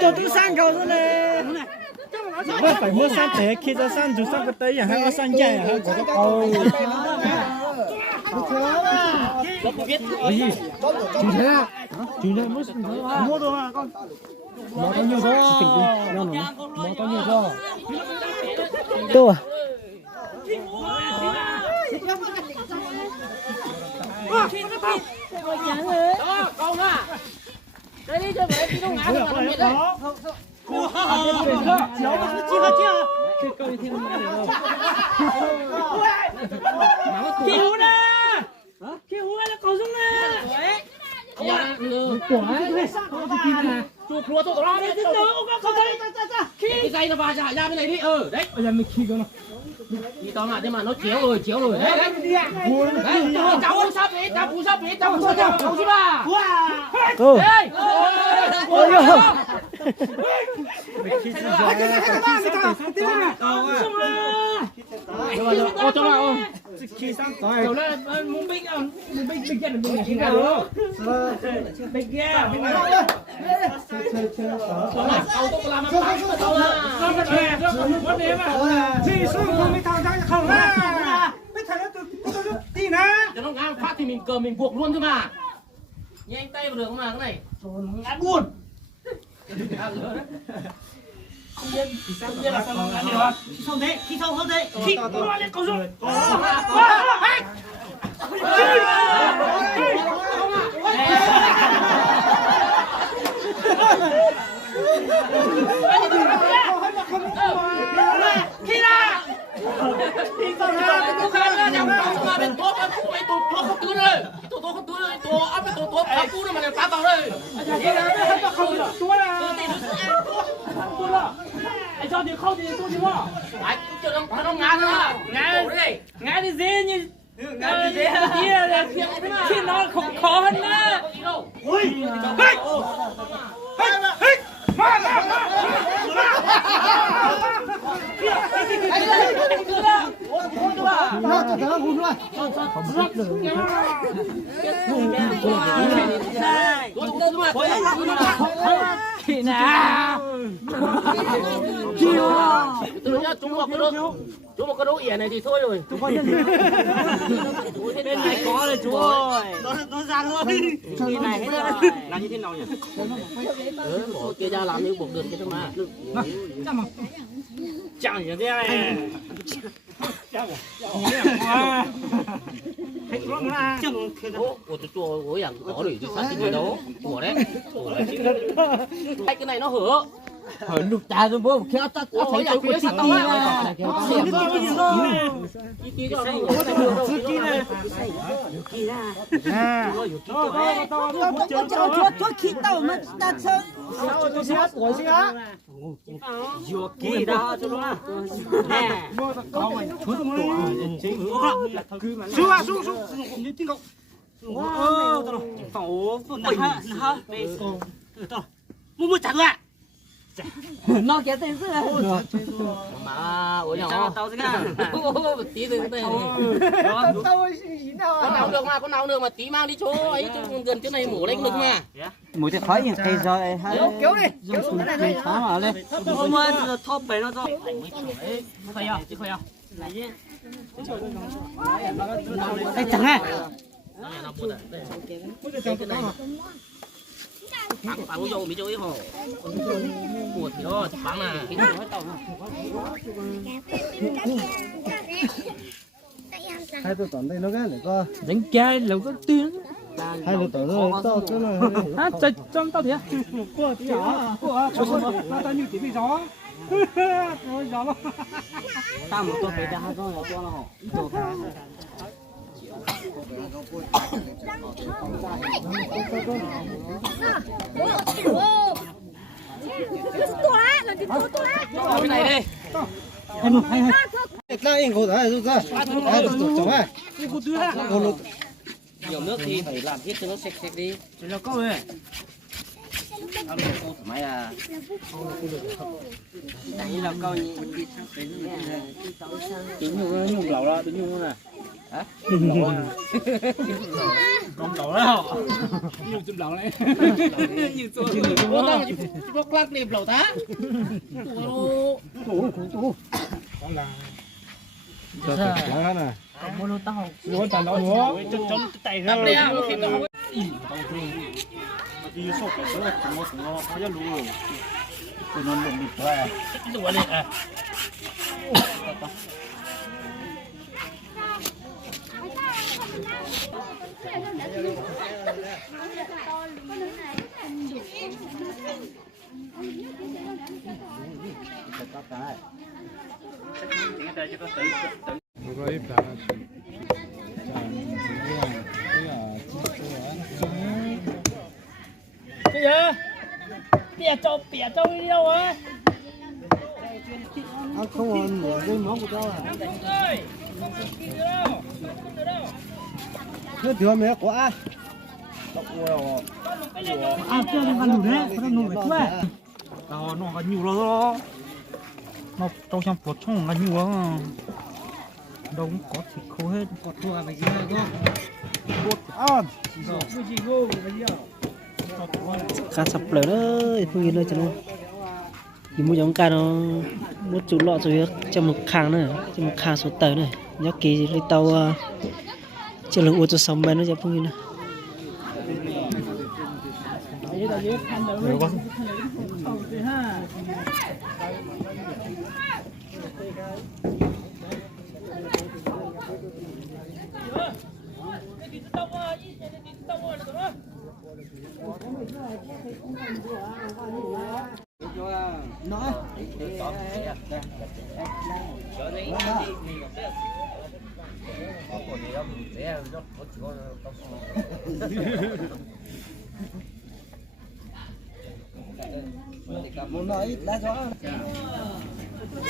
Tôi tự sang cầu rồi này. Vâng, phải mua san thế, khi ra san chú sang cái tây à, hay có san dày à, có cái cầu. Chú thế à? Chú này mua đồ à con? Nó có nhiều đó, nó có nhiều đó. Đâu à? Con à, đây đi cho mẹ đi đâu ngã mà làm gì đấy? Khi hú nè, khi hú là cầu dung nè. Dạ, của ấy, chuột rùa tôi đó đấy, không thấy. Cái dây nó vào ra bên này đi, đấy. Bây giờ mình khi cơ nào? Đi tao lại nhưng mà nó chéo rồi, đấy. Đấy, cháu không sắp đi, cháu không sắp đi, cháu không sắp đi mà. Đây. Ôi giời. Khi ra cái cho nào. khi sang tới. Kiểu là muốn binh chân mình khi nào đó. Binh kia, binh này. Tao tôi làm ăn mà tao là. Nó cái này, nó không có đếm à. Chỉ xuống không mới thằng ra không ra. Biết thằng nó tôi tí nè. Cho nó ngã phát thì mình cờ mình buộc luôn thôi mà. Nhanh tay vào đường mà cái này. Ngã buồn. Là sao ngã điều à? Khi sau hơn thế. Khi nó lên cầu rồi. Khi nào? Khi sau ra cái khăn ra nhầm mà bên tốt mày tụt nó không tưới rồi. Tụt không tưới rồi, tụt áp cái tụt phá cú nó mà lại phá vào đây. Không tưới à? Tưới à? Anh cho thì không thì tôi chứ mà. Anh cho nó ngã nữa. Ngã đi dễ như ngã đi dễ kia là khi nó không khó hơn nữa. Ui. Thì nào tôi nhá chúng một cái đỗ ỉa này thì thôi rồi bên này có rồi chú ơi nó ra luôn cái này hết rồi làm như thế nào nhỉ bỏ kia ra làm như buộc được cái mà chẳng như thế này ủa tôi ủaอย่างcó để cho sát cái đấu của đấy cái này nó hở lục ta rồi bố kéo ta thấy là cái sát tao á cho khi tao mà ta chơi vừa kỳ đó cho nó nè mua chặt lại nó kéo tên rất là mà ủa nhỏ tao thế nào tí từ cái này con nào được mà tí mang đi chỗ ấy chỗ gần chỗ này mổ lên được mà mùi thì khói cây rồi kéo đi kéo xuống đây phá mở lên không ơi thop bể nó cho khơi à chứ khơi à đây chẳng à bạn phải vô bị chơi hồ buồn thì đó bán là hai tôi tận đây nó cái này có đánh chơi là có tiếng hai tôi tận nó to cái này à trong tao thì của tí nhỏ của nó tao như tí bị gió rồi gió lắm tao một tôi phải ra hai con là to nó đồ cái này đi ta anh cô đã rồi ra chồng à nhiều nước thì phải làm hết cho nó sạch sạch đi chỉ là câu này mày à đây là câu gì nhung lẩu ra nhung này hả lẩu lẩu đó nhiều chùm lẩu này nhiều chùm lẩu chỉ có class liệp lẩu tá đó là cho cái lá này mua lô tao muốn tàn đó nữa chấm tay ra đây à khi tao đi sốt cái số là một nó phải ra lúa rồi từ nó lụm bịt ra lúa này à cái gì? Bịa trâu đi đâu á? không còn để cái món của cháu à nó thừa mẹ quá chưa đi ăn đủ đấy nó nổi quá nó có nhiều rồi nó trong trong bột trong là nhiều quá đâu cũng có thịt khô hết có thua mày kia có bột ăn cá sập lở đấy phương yên ơi cho nó thì mua giống cá nó mua chủ lọ rồi cho một khang nữa cho một khang số tờ này nhớ ký lấy tàu cho lượng ô cho sống bên nó cho phương yên này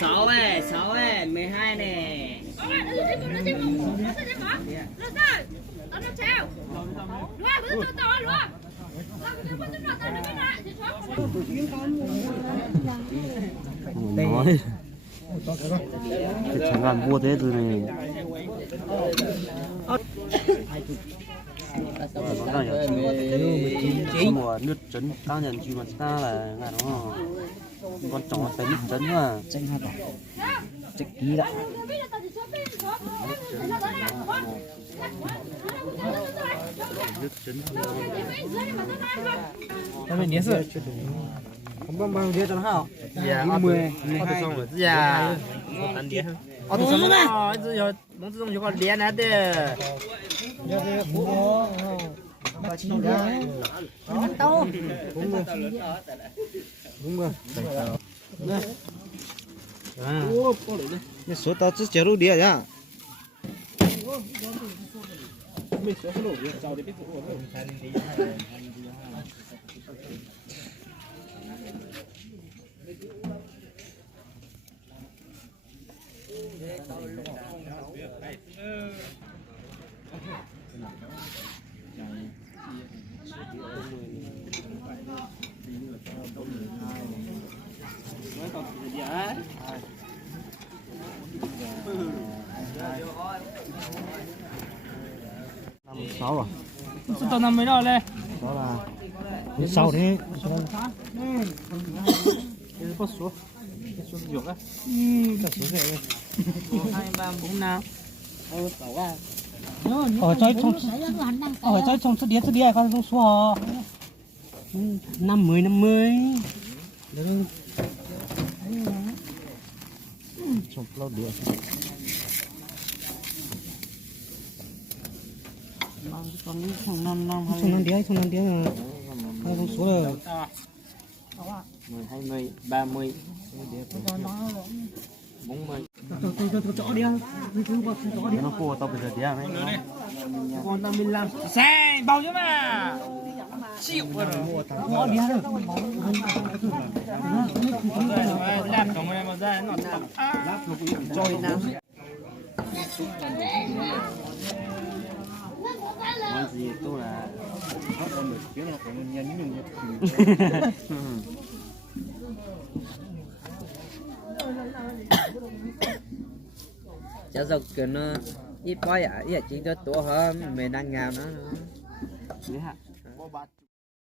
sáu ấy 12 này nói chẳng làm mua thế rồi này mùa nước trấn cao nhận chỉ mà ta là ngà nó con chó phải nước trấn mà tranh hạt chắc ký đã nước trấn cái này nhớ rồi không bao nhiêu cho nó hả dạ 10 12 dạ ăn đĩa ở từ sớm này giờ muốn dùng cho con đĩa nè đấy bà chị ra tao đúng rồi số tao chỉ chèo đĩa nhá sáu à tao nằm mấy đó lên đó là sau đấy có số dược á có số này 2 3 4 5 ở chơi trong số đĩa con trong số 50 trong lâu đĩa không năm đĩa là hai con số rồi 10 20 30 40 chỗ đĩa nó cua tao bây giờ đĩa mấy con 55 xe bao nhiêu mà chịu rồi có đĩa rồi làm tổng này mà ra nó rồi nào món gì tôi là chả dọc kiểu nó ít bói à ít chỉ cho tổ hơn mình đang ngào nó hả